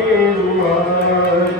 Dewa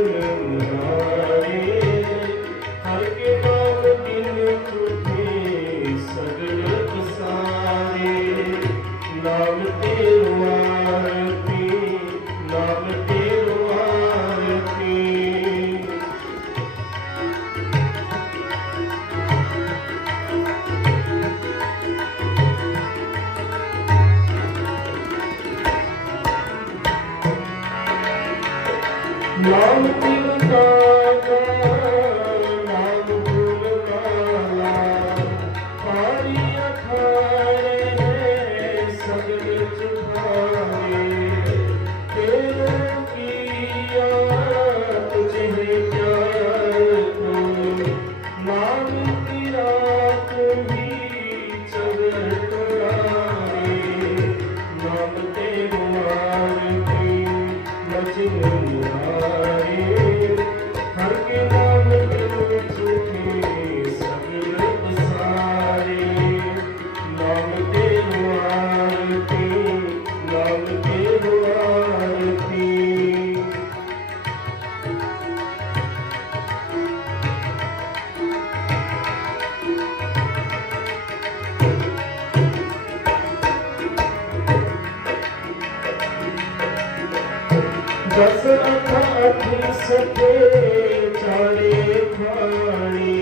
meu ਨਾਮ ਤਿਨ ਕਾ ਜਸ ਮੁਖ ਅਖੀ ਸਕੇ ਚੜੇ ਖਾਣੀ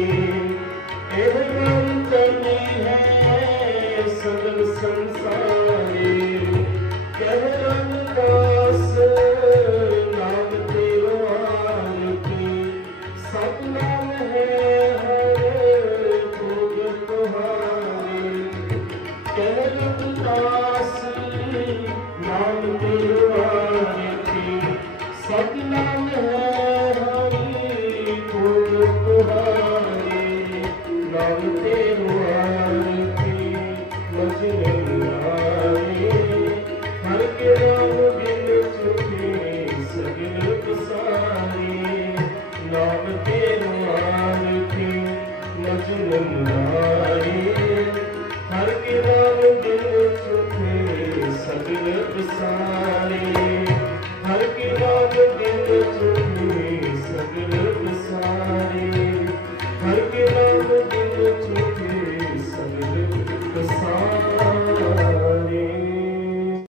ਇਹ ਮੰਤ ਨਹੀਂ ਹੈ ਸਗਲ ਸੰਸਾਰੀ ਕਹਿ ਰੰਗ ਕਾਸ ਨਾਮ ਤੇਰੋ ਆਰਤੀ ਸਤਨਾਮ ਹੈ ਹਰ ਭੋਗ ਤੁਹਾਰੇ ਕਹਿ ਰੰਗ ਕਾਸ ਨਾਮ ਤੇਰੋ